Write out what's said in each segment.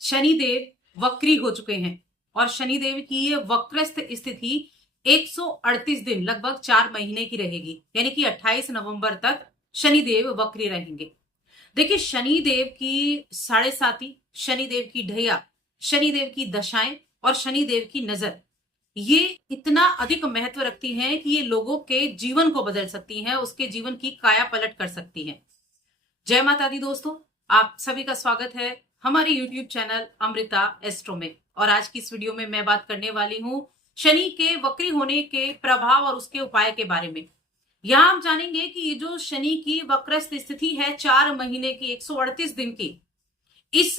शनिदेव वक्री हो चुके हैं और शनिदेव की ये वक्रस्थ स्थिति 138 दिन लगभग 4 महीने की रहेगी, यानी कि 28 नवंबर तक शनिदेव वक्री रहेंगे। देखिए, शनिदेव की साढ़े साती, शनिदेव की ढैया, शनिदेव की दशाएं और शनिदेव की नजर ये इतना अधिक महत्व रखती हैं कि ये लोगों के जीवन को बदल सकती हैं, उसके जीवन की काया पलट कर सकती हैं। जय माता दी दोस्तों, आप सभी का स्वागत है हमारे YouTube चैनल अमृता एस्ट्रो में। और आज की इस वीडियो में मैं बात करने वाली हूं शनि के वक्री होने के प्रभाव और उसके उपाय के बारे में। यहां हम जानेंगे कि ये जो शनि की वक्रस्थ स्थिति है 4 महीने की 138 दिन की, इस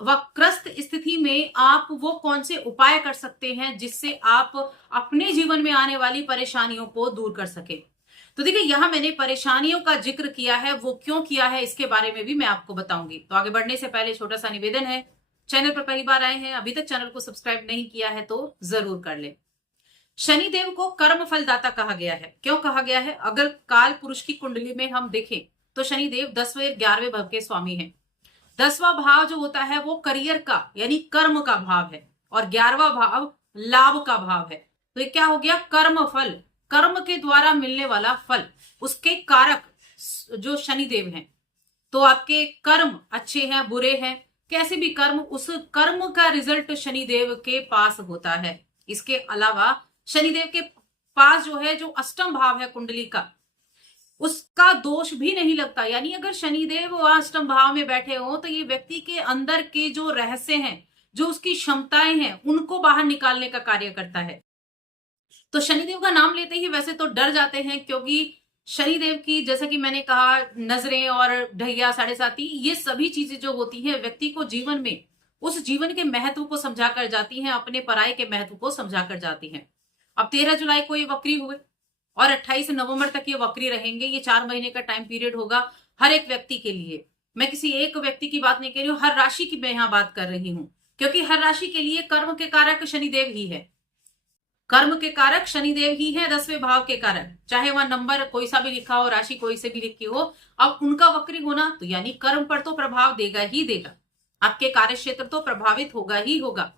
वक्रस्थ स्थिति में आप वो कौन से उपाय कर सकते हैं जिससे आप अपने जीवन में आने वाली परेशानियों को दूर कर सके। तो देखिए, यहां मैंने परेशानियों का जिक्र किया है, वो क्यों किया है इसके बारे में भी मैं आपको बताऊंगी। तो आगे बढ़ने से पहले छोटा सा निवेदन है, चैनल पर पहली बार आए हैं, अभी तक चैनल को सब्सक्राइब नहीं किया है तो जरूर कर ले। शनिदेव को कर्म फलदाता कहा गया है। क्यों कहा गया है? अगर काल पुरुष की कुंडली में हम देखें तो शनिदेव 10वें 11वें भाव के स्वामी हैं। 10वां भाव जो होता है वो करियर का यानी कर्म का भाव है और 11वां भाव लाभ का भाव है। तो ये क्या हो गया? कर्म फल, कर्म के द्वारा मिलने वाला फल, उसके कारक जो शनिदेव हैं। तो आपके कर्म अच्छे हैं बुरे हैं, कैसे भी कर्म, उस कर्म का रिजल्ट शनिदेव के पास होता है। इसके अलावा शनिदेव के पास जो है, जो अष्टम भाव है कुंडली का, उसका दोष भी नहीं लगता। यानी अगर शनिदेव अष्टम भाव में बैठे हो तो ये व्यक्ति के अंदर के जो रहस्य हैं, जो उसकी क्षमताएं हैं, उनको बाहर निकालने का कार्य करता है। तो शनिदेव का नाम लेते ही वैसे तो डर जाते हैं, क्योंकि शनिदेव की, जैसा कि मैंने कहा, नजरें और ढैया, साढ़े साती, ये सभी चीजें जो होती हैं व्यक्ति को जीवन में उस जीवन के महत्व को समझा कर जाती हैं, अपने पराये के महत्व को समझा कर जाती हैं। अब 13 जुलाई को ये वक्री हुए और 28 नवंबर तक ये वक्री रहेंगे। ये 4 महीने का टाइम पीरियड होगा हर एक व्यक्ति के लिए। मैं किसी एक व्यक्ति की बात नहीं कर रही हूँ, हर राशि की मैं यहाँ बात कर रही हूँ, क्योंकि हर राशि के लिए कर्म के कारक शनिदेव ही है। कर्म के कारक शनिदेव ही है, 10वें भाव के कारक, चाहे वह नंबर कोई सा भी लिखा हो, राशि कोई से भी लिखी हो। अब उनका वक्री होना तो यानी कर्म पर तो प्रभाव देगा ही देगा, आपके कार्य क्षेत्र तो प्रभावित होगा ही होगा।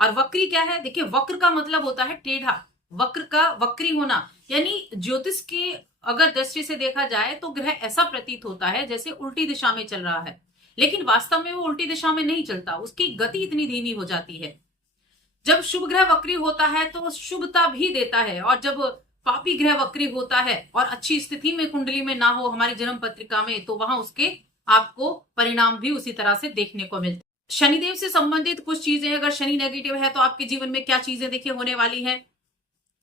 और वक्री क्या है? देखिए, वक्र का मतलब होता है टेढ़ा। वक्र का वक्री होना यानी ज्योतिष की अगर दृष्टि से देखा जाए तो ग्रह ऐसा प्रतीत होता है जैसे उल्टी दिशा में चल रहा है, लेकिन वास्तव में वो उल्टी दिशा में नहीं चलता, उसकी गति इतनी धीमी हो जाती है। जब शुभ ग्रह वक्री होता है तो शुभता भी देता है, और जब पापी ग्रह वक्री होता है और अच्छी स्थिति में कुंडली में ना हो हमारी जन्म पत्रिका में, तो वहां उसके आपको परिणाम भी उसी तरह से देखने को मिलते हैं। शनिदेव से संबंधित कुछ चीजें, अगर शनि नेगेटिव है तो आपके जीवन में क्या चीजें देखिए होने वाली हैं।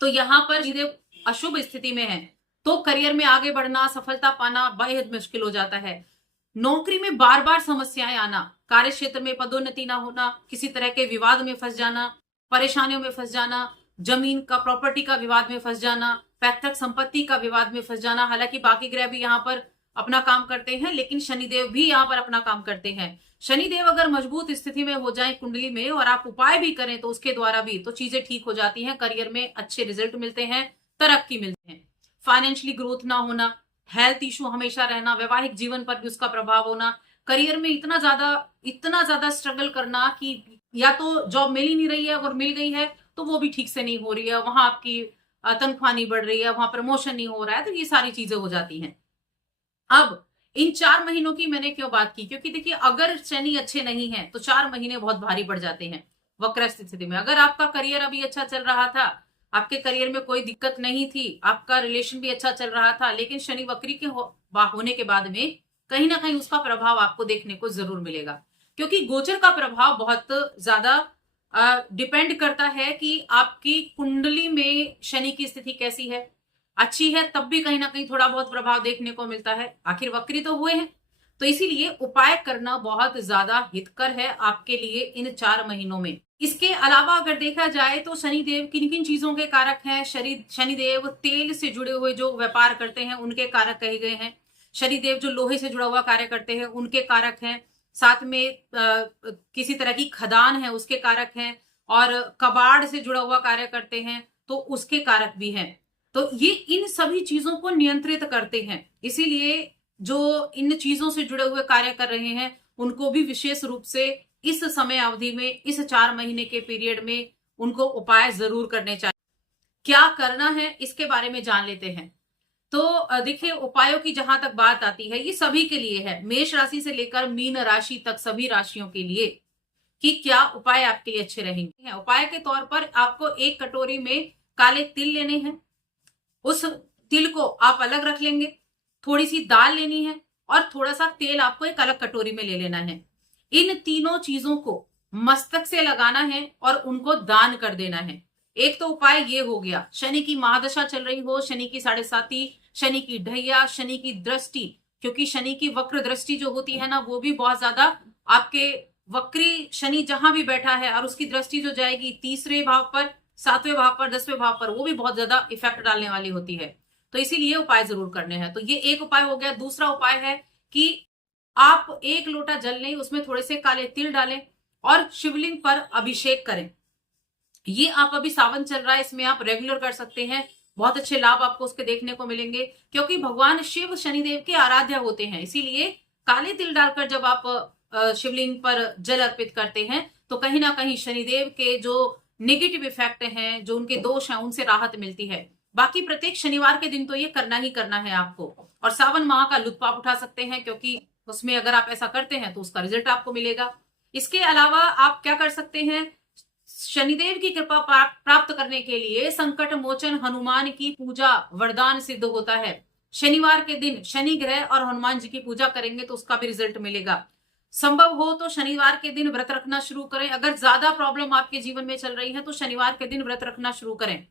तो यहाँ पर शनिदेव अशुभ स्थिति में है तो करियर में आगे बढ़ना, सफलता पाना बेहद मुश्किल हो जाता है। नौकरी में बार बार समस्याएं आना, कार्य क्षेत्र में पदोन्नति ना होना, किसी तरह के विवाद में फंस जाना, परेशानियों में फंस जाना, जमीन का, प्रॉपर्टी का विवाद में फंस जाना, पैतृक संपत्ति का विवाद में फंस जाना। हालांकि बाकी ग्रह भी यहाँ पर अपना काम करते हैं, लेकिन शनिदेव भी यहाँ पर अपना काम करते हैं। शनिदेव अगर मजबूत स्थिति में हो जाए कुंडली में और आप उपाय भी करें तो उसके द्वारा भी तो चीजें ठीक हो जाती हैं। करियर में अच्छे रिजल्ट मिलते हैं, तरक्की मिलते हैं। फाइनेंशियली ग्रोथ ना होना, हेल्थ इशू हमेशा रहना, वैवाहिक जीवन पर भी उसका प्रभाव होना, करियर में इतना ज्यादा स्ट्रगल करना कि या तो जॉब मिल ही नहीं रही है, अगर मिल गई है तो वो भी ठीक से नहीं हो रही है, वहां आपकी तनख्वाह नहीं बढ़ रही है, वहां प्रमोशन नहीं हो रहा है, तो ये सारी चीजें हो जाती हैं। अब इन 4 महीनों की मैंने क्यों बात की? क्योंकि देखिए, अगर शनि अच्छे नहीं है तो 4 महीने बहुत भारी पड़ जाते हैं वक्रस्थ स्थिति में। अगर आपका करियर अभी अच्छा चल रहा था, आपके करियर में कोई दिक्कत नहीं थी, आपका रिलेशन भी अच्छा चल रहा था, लेकिन शनि वक्री के होने के बाद में कहीं ना कहीं उसका प्रभाव आपको देखने को जरूर मिलेगा। क्योंकि गोचर का प्रभाव बहुत ज्यादा डिपेंड करता है कि आपकी कुंडली में शनि की स्थिति कैसी है। अच्छी है तब भी कहीं ना कहीं थोड़ा बहुत प्रभाव देखने को मिलता है, आखिर वक्री तो हुए हैं। तो इसीलिए उपाय करना बहुत ज्यादा हितकर है आपके लिए इन 4 महीनों में। इसके अलावा अगर देखा जाए तो शनिदेव किन किन चीजों के कारक हैं? शनिदेव तेल से जुड़े हुए जो व्यापार करते हैं उनके कारक कहे गए हैं। शनिदेव जो लोहे से जुड़ा हुआ कार्य करते हैं उनके कारक हैं। साथ में किसी तरह की खदान है उसके कारक हैं, और कबाड़ से जुड़ा हुआ कार्य करते हैं तो उसके कारक भी हैं। तो ये इन सभी चीजों को नियंत्रित करते हैं। इसीलिए जो इन चीजों से जुड़े हुए कार्य कर रहे हैं उनको भी विशेष रूप से इस समय अवधि में, इस 4 महीने के पीरियड में उनको उपाय जरूर करने चाहिए। क्या करना है इसके बारे में जान लेते हैं। तो देखिए, उपायों की जहां तक बात आती है, ये सभी के लिए है, मेष राशि से लेकर मीन राशि तक सभी राशियों के लिए, कि क्या उपाय आपके लिए अच्छे रहेंगे। उपाय के तौर पर आपको 1 कटोरी में काले तिल लेने हैं, उस तिल को आप अलग रख लेंगे, थोड़ी सी दाल लेनी है और थोड़ा सा तेल आपको एक अलग कटोरी में ले लेना है। इन तीनों चीजों को मस्तक से लगाना है और उनको दान कर देना है। एक तो उपाय ये हो गया, शनि की महादशा चल रही हो, शनि की 7.5, शनि की ढैया, शनि की दृष्टि, क्योंकि शनि की वक्र दृष्टि जो होती है ना, वो भी बहुत ज्यादा आपके वक्री शनि जहां भी बैठा है और उसकी दृष्टि जो जाएगी 3रे भाव पर, 7वें भाव पर, 10वें भाव पर, वो भी बहुत ज्यादा इफेक्ट डालने वाली होती है। तो इसीलिए उपाय जरूर करने हैं। तो ये एक उपाय हो गया। दूसरा उपाय है कि आप 1 लोटा जल लें, उसमें थोड़े से काले तिल डालें और शिवलिंग पर अभिषेक करें। ये आप अभी सावन चल रहा है, इसमें आप रेगुलर कर सकते हैं, बहुत अच्छे लाभ आपको उसके देखने को मिलेंगे, क्योंकि भगवान शिव शनिदेव के आराध्य होते हैं। इसीलिए काले तिल डालकर जब आप शिवलिंग पर जल अर्पित करते हैं तो कहीं ना कहीं शनिदेव के जो नेगेटिव इफेक्ट हैं, जो उनके दोष हैं, उनसे राहत मिलती है। बाकी प्रत्येक शनिवार के दिन तो ये करना ही करना है आपको, और सावन माह का लुत्फ आप उठा सकते हैं, क्योंकि उसमें अगर आप ऐसा करते हैं तो उसका रिजल्ट आपको मिलेगा। इसके अलावा आप क्या कर सकते हैं, शनिदेव की कृपा प्राप्त करने के लिए संकट मोचन हनुमान की पूजा वरदान सिद्ध होता है। शनिवार के दिन शनि ग्रह और हनुमान जी की पूजा करेंगे तो उसका भी रिजल्ट मिलेगा। संभव हो तो शनिवार के दिन व्रत रखना शुरू करें। अगर ज्यादा प्रॉब्लम आपके जीवन में चल रही है तो शनिवार के दिन व्रत रखना शुरू करें।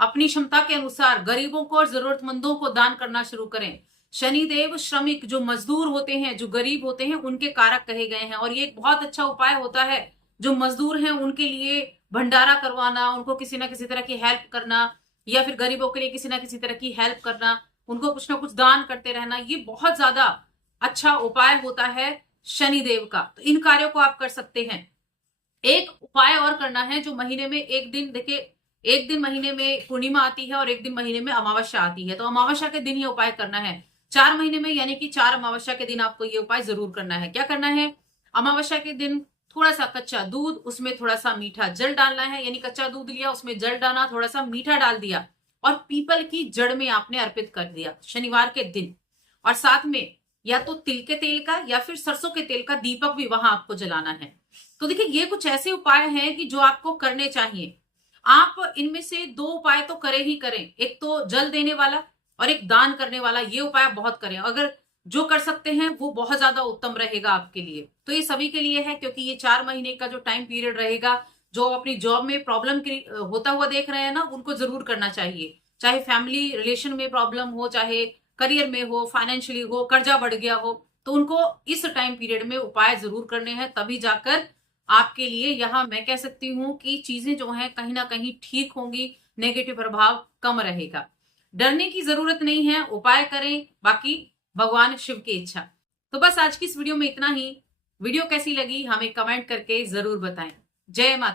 अपनी क्षमता के अनुसार गरीबों को और जरूरतमंदों को दान करना शुरू करें। शनिदेव श्रमिक जो मजदूर होते हैं, जो गरीब होते हैं, उनके कारक कहे गए हैं, और ये एक बहुत अच्छा उपाय होता है। जो मजदूर हैं उनके लिए भंडारा करवाना, उनको किसी ना किसी तरह की हेल्प करना, या फिर गरीबों के लिए किसी ना किसी तरह की हेल्प करना, उनको कुछ ना कुछ दान करते रहना, ये बहुत ज्यादा अच्छा उपाय होता है शनिदेव का। तो इन कार्यों को आप कर सकते हैं। एक उपाय और करना है, जो महीने में एक दिन, देखिए एक दिन महीने में पूर्णिमा आती है और एक दिन महीने में अमावस्या आती है, तो अमावस्या के दिन ये उपाय करना है। 4 महीने में यानी कि 4 अमावस्या के दिन आपको ये उपाय जरूर करना है। क्या करना है, अमावस्या के दिन थोड़ा सा कच्चा दूध, उसमें थोड़ा सा मीठा जल डालना है, यानी कच्चा दूध लिया, उसमें जल डालना, थोड़ा सा मीठा डाल दिया और पीपल की जड़ में आपने अर्पित कर दिया शनिवार के दिन। और साथ में या तो तिल के तेल का या फिर सरसों के तेल का दीपक भी वहां आपको जलाना है। तो देखिए, ये कुछ ऐसे उपाय हैं कि जो आपको करने चाहिए। आप इनमें से 2 उपाय तो करें ही करें, एक तो जल देने वाला और एक दान करने वाला। ये उपाय बहुत करें, अगर जो कर सकते हैं वो बहुत ज्यादा उत्तम रहेगा आपके लिए। तो ये सभी के लिए है, क्योंकि ये 4 महीने का जो टाइम पीरियड रहेगा, जो अपनी जॉब में प्रॉब्लम होता हुआ देख रहे हैं ना, उनको जरूर करना चाहिए। चाहे फैमिली रिलेशन में प्रॉब्लम हो, चाहे करियर में हो, फाइनेंशियली हो, कर्जा बढ़ गया हो, तो उनको इस टाइम पीरियड में उपाय जरूर करने हैं, तभी जाकर आपके लिए यहाँ मैं कह सकती हूँ कि चीजें जो हैं कहीं ना कहीं ठीक होंगी, नेगेटिव प्रभाव कम रहेगा। डरने की जरूरत नहीं है, उपाय करें, बाकी भगवान शिव की इच्छा। तो बस आज की इस वीडियो में इतना ही। वीडियो कैसी लगी हमें कमेंट करके जरूर बताएं। जय माता।